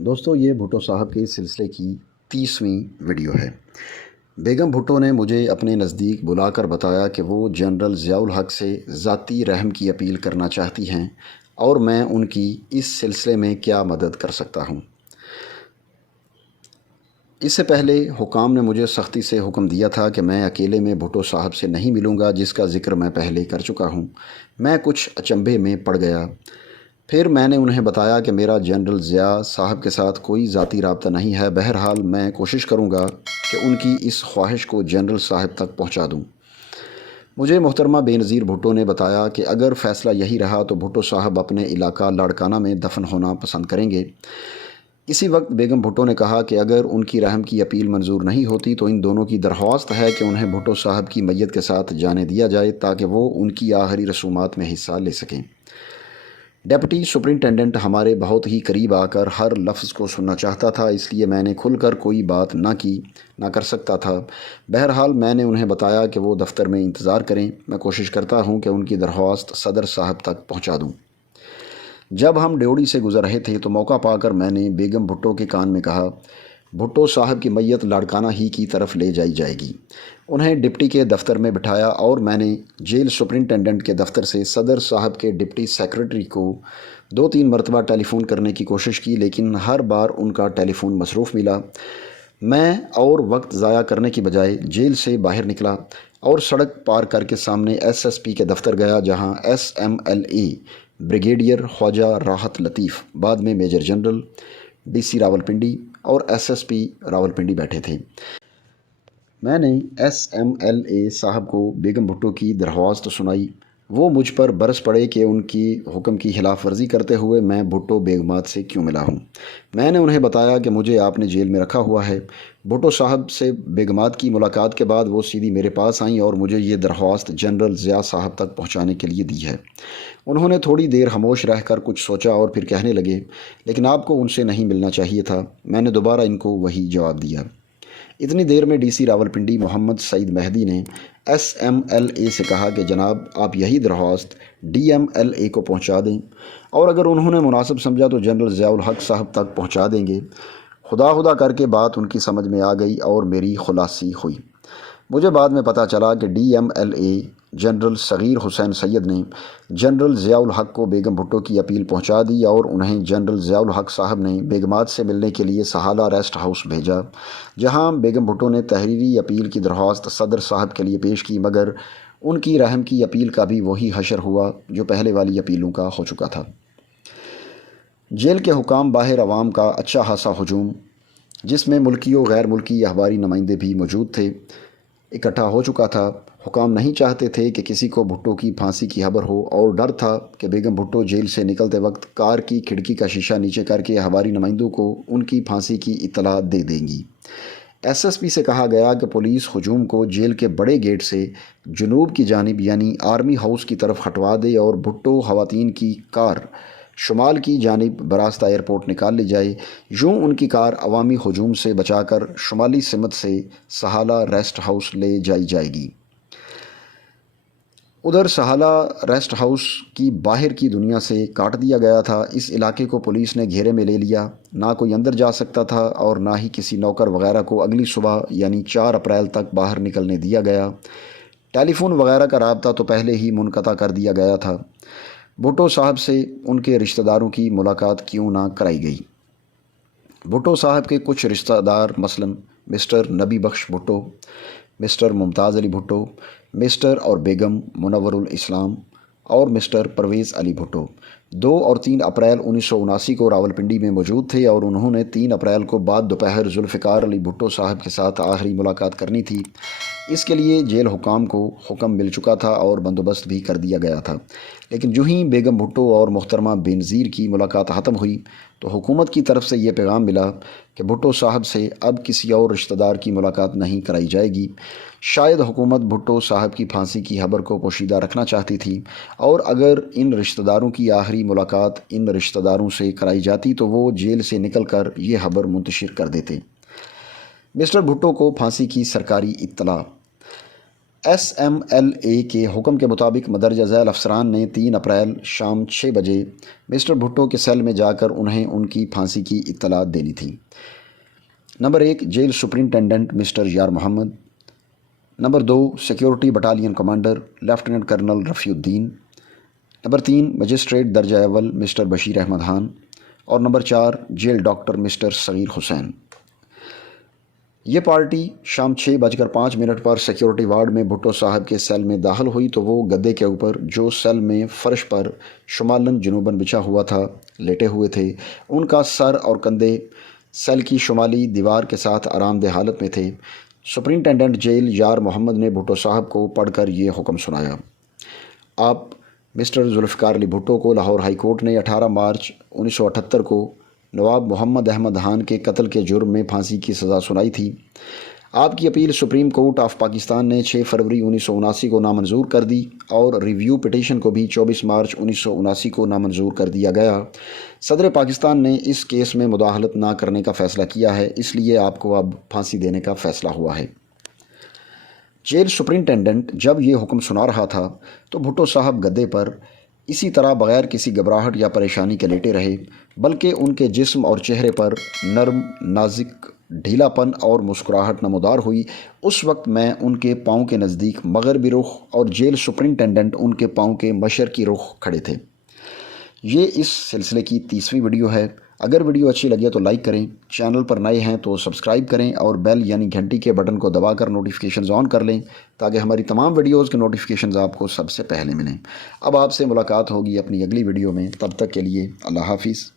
دوستو یہ بھٹو صاحب کے سلسلے کی 30ویں ویڈیو ہے۔ بیگم بھٹو نے مجھے اپنے نزدیک بلا کر بتایا کہ وہ جنرل ضیاء الحق سے ذاتی رحم کی اپیل کرنا چاہتی ہیں اور میں ان کی اس سلسلے میں کیا مدد کر سکتا ہوں۔ اس سے پہلے حکام نے مجھے سختی سے حکم دیا تھا کہ میں اکیلے میں بھٹو صاحب سے نہیں ملوں گا، جس کا ذکر میں پہلے کر چکا ہوں۔ میں کچھ اچنبھے میں پڑ گیا۔ پھر میں نے انہیں بتایا کہ میرا جنرل ضیاء صاحب کے ساتھ کوئی ذاتی رابطہ نہیں ہے، بہرحال میں کوشش کروں گا کہ ان کی اس خواہش کو جنرل صاحب تک پہنچا دوں۔ مجھے محترمہ بے نظیر بھٹو نے بتایا کہ اگر فیصلہ یہی رہا تو بھٹو صاحب اپنے علاقہ لاڑکانہ میں دفن ہونا پسند کریں گے۔ اسی وقت بیگم بھٹو نے کہا کہ اگر ان کی رحم کی اپیل منظور نہیں ہوتی تو ان دونوں کی درخواست ہے کہ انہیں بھٹو صاحب کی میت کے ساتھ جانے دیا جائے تاکہ وہ ان کی آخری رسومات میں حصہ لے سکیں۔ ڈپٹی سپرنٹینڈنٹ ہمارے بہت ہی قریب آ کر ہر لفظ کو سننا چاہتا تھا، اس لیے میں نے کھل کر کوئی بات نہ کر سکتا تھا۔ بہرحال میں نے انہیں بتایا کہ وہ دفتر میں انتظار کریں، میں کوشش کرتا ہوں کہ ان کی درخواست صدر صاحب تک پہنچا دوں۔ جب ہم ڈیوڑی سے گزر رہے تھے تو موقع پا کر میں نے بیگم بھٹو کے کان میں کہا، بھٹو صاحب کی میت لاڑکانہ ہی کی طرف لے جائی جائے گی۔ انہیں ڈپٹی کے دفتر میں بٹھایا اور میں نے جیل سپرنٹینڈنٹ کے دفتر سے صدر صاحب کے ڈپٹی سیکرٹری کو 2-3 مرتبہ ٹیلی فون کرنے کی کوشش کی، لیکن ہر بار ان کا ٹیلی فون مصروف ملا۔ میں اور وقت ضائع کرنے کی بجائے جیل سے باہر نکلا اور سڑک پار کر کے سامنے ایس ایس پی کے دفتر گیا، جہاں S M L A brigadier Khwaja Rahat Latif, بعد میں major general, D C Rawalpindi اور ایس ایس پی راولپنڈی بیٹھے تھے۔ میں نے ایس ایم ایل اے صاحب کو بیگم بھٹو کی درخواست سنائی۔ وہ مجھ پر برس پڑے کہ ان کی حکم کی خلاف ورزی کرتے ہوئے میں بھٹو بیگمات سے کیوں ملا ہوں۔ میں نے انہیں بتایا کہ مجھے آپ نے جیل میں رکھا ہوا ہے۔ بھٹو صاحب سے بیگمات کی ملاقات کے بعد وہ سیدھی میرے پاس آئیں اور مجھے یہ درخواست جنرل ضیاء صاحب تک پہنچانے کے لیے دی ہے۔ انہوں نے تھوڑی دیر خاموش رہ کر کچھ سوچا اور پھر کہنے لگے، لیکن آپ کو ان سے نہیں ملنا چاہیے تھا۔ میں نے دوبارہ ان کو وہی جواب دیا۔ اتنی دیر میں ڈی سی راولپنڈی محمد سعید مہدی نے ایس ایم ایل اے سے کہا کہ جناب آپ یہی درخواست ڈی ایم ایل اے کو پہنچا دیں اور اگر انہوں نے مناسب سمجھا تو جنرل ضیاء الحق صاحب تک پہنچا دیں گے۔ خدا کر کے بات ان کی سمجھ میں آ گئی اور میری خلاصی ہوئی۔ مجھے بعد میں پتہ چلا کہ D M L A general Saghir Hussain سید نے جنرل ضیاء الحق کو بیگم بھٹو کی اپیل پہنچا دی اور انہیں جنرل ضیاء الحق صاحب نے بیگمات سے ملنے کے لیے سہالہ ریسٹ ہاؤس بھیجا، جہاں بیگم بھٹو نے تحریری اپیل کی درخواست صدر صاحب کے لیے پیش کی، مگر ان کی رحم کی اپیل کا بھی وہی حشر ہوا جو پہلے والی اپیلوں کا ہو چکا تھا۔ جیل کے حکام باہر عوام کا اچھا خاصا ہجوم، جس میں ملکی و غیر ملکی اخباری نمائندے بھی موجود تھے، اکٹھا ہو چکا تھا۔ حکام نہیں چاہتے تھے کہ کسی کو بھٹو کی پھانسی کی خبر ہو اور ڈر تھا کہ بیگم بھٹو جیل سے نکلتے وقت کار کی کھڑکی کا شیشہ نیچے کر کے اخباری نمائندوں کو ان کی پھانسی کی اطلاع دے دیں گی۔ ایس ایس پی سے کہا گیا کہ پولیس ہجوم کو جیل کے بڑے گیٹ سے جنوب کی جانب یعنی آرمی ہاؤس کی طرف ہٹوا دے اور بھٹو خواتین کی کار شمال کی جانب براستہ ایئرپورٹ نکال لی جائے۔ یوں ان کی کار عوامی ہجوم سے بچا کر شمالی سمت سے سہالہ ریسٹ ہاؤس لے جائی جائے گی۔ ادھر سہالہ ریسٹ ہاؤس کی باہر کی دنیا سے کاٹ دیا گیا تھا۔ اس علاقے کو پولیس نے گھیرے میں لے لیا، نہ کوئی اندر جا سکتا تھا اور نہ ہی کسی نوکر وغیرہ کو اگلی صبح یعنی 4 اپریل تک باہر نکلنے دیا گیا۔ ٹیلی فون وغیرہ کا رابطہ تو پہلے ہی منقطع کر دیا گیا تھا۔ بھٹو صاحب سے ان کے رشتہ داروں کی ملاقات کیوں نہ کرائی گئی؟ بھٹو صاحب کے کچھ رشتہ دار مثلاً مسٹر نبی بخش بھٹو، مسٹر ممتاز علی بھٹو، مسٹر اور بیگم منور الاسلام اور مسٹر پرویز علی بھٹو 2 اور 3 اپریل 1979 کو راولپنڈی میں موجود تھے اور انہوں نے 3 اپریل کو بعد دوپہر ذوالفقار علی بھٹو صاحب کے ساتھ آخری ملاقات کرنی تھی۔ اس کے لیے جیل حکام کو حکم مل چکا تھا اور بندوبست بھی کر دیا گیا تھا، لیکن جو ہی بیگم بھٹو اور محترمہ بے نظیر کی ملاقات ختم ہوئی تو حکومت کی طرف سے یہ پیغام ملا کہ بھٹو صاحب سے اب کسی اور رشتہ دار کی ملاقات نہیں کرائی جائے گی۔ شاید حکومت بھٹو صاحب کی پھانسی کی خبر کو پوشیدہ رکھنا چاہتی تھی اور اگر ان رشتہ داروں کی آخری ملاقات ان رشتہ داروں سے کرائی جاتی تو وہ جیل سے نکل کر یہ خبر منتشر کر دیتے۔ مسٹر بھٹو کو پھانسی کی سرکاری اطلاع۔ SMLA کے حکم کے مطابق مدرجہ ذیل افسران نے 3 اپریل شام 6 بجے مسٹر بھٹو کے سیل میں جا کر انہیں ان کی پھانسی کی اطلاع دینی تھی۔ Number 1 jail superintendent mister Yar Muhammad. Number 2 security battalion commander lieutenant colonel Rafi uddin. Number 3 magistrate درجہ اول مسٹر بشیر احمد خان۔ اور نمبر 4 جیل ڈاکٹر مسٹر صغیر حسین۔ یہ پارٹی شام 6:05 پر سیکیورٹی وارڈ میں بھٹو صاحب کے سیل میں داخل ہوئی تو وہ گدے کے اوپر جو سیل میں فرش پر شمالاً جنوباً بچھا ہوا تھا لیٹے ہوئے تھے۔ ان کا سر اور کندھے سیل کی شمالی دیوار کے ساتھ آرام دہ حالت میں تھے۔ سپرنٹینڈنٹ جیل یار محمد نے بھٹو صاحب کو پڑھ کر یہ حکم سنایا: آپ مسٹر ذوالفقار علی بھٹو کو لاہور ہائی کورٹ نے 18 مارچ 1978 کو نواب محمد احمد خان کے قتل کے جرم میں پھانسی کی سزا سنائی تھی۔ آپ کی appeal supreme court of Pakistan نے 6 فروری 1979 کو نامنظور کر دی اور ریویو پٹیشن کو بھی 24 مارچ 1979 کو نامنظور کر دیا گیا۔ صدر پاکستان نے اس کیس میں مداخلت نہ کرنے کا فیصلہ کیا ہے، اس لیے آپ کو اب پھانسی دینے کا فیصلہ ہوا ہے۔ جیل سپرنٹینڈنٹ جب یہ حکم سنا رہا تھا تو بھٹو صاحب گدے پر اسی طرح بغیر کسی گھبراہٹ یا پریشانی کے لیٹے رہے، بلکہ ان کے جسم اور چہرے پر نرم، نازک ڈھیلا پن اور مسکراہٹ نمودار ہوئی۔ اس وقت میں ان کے پاؤں کے نزدیک مغربی رخ اور جیل سپرنٹینڈنٹ ان کے پاؤں کے مشرقی رخ کھڑے تھے۔ یہ اس سلسلے کی 30ویں ویڈیو ہے۔ اگر ویڈیو اچھی لگے تو لائک کریں، چینل پر نئے ہیں تو سبسکرائب کریں اور بیل یعنی گھنٹی کے بٹن کو دبا کر نوٹیفیکیشنز آن کر لیں تاکہ ہماری تمام ویڈیوز کے نوٹیفیکیشنز آپ کو سب سے پہلے ملیں۔ اب آپ سے ملاقات ہوگی اپنی اگلی ویڈیو میں، تب تک کے لیے اللہ حافظ۔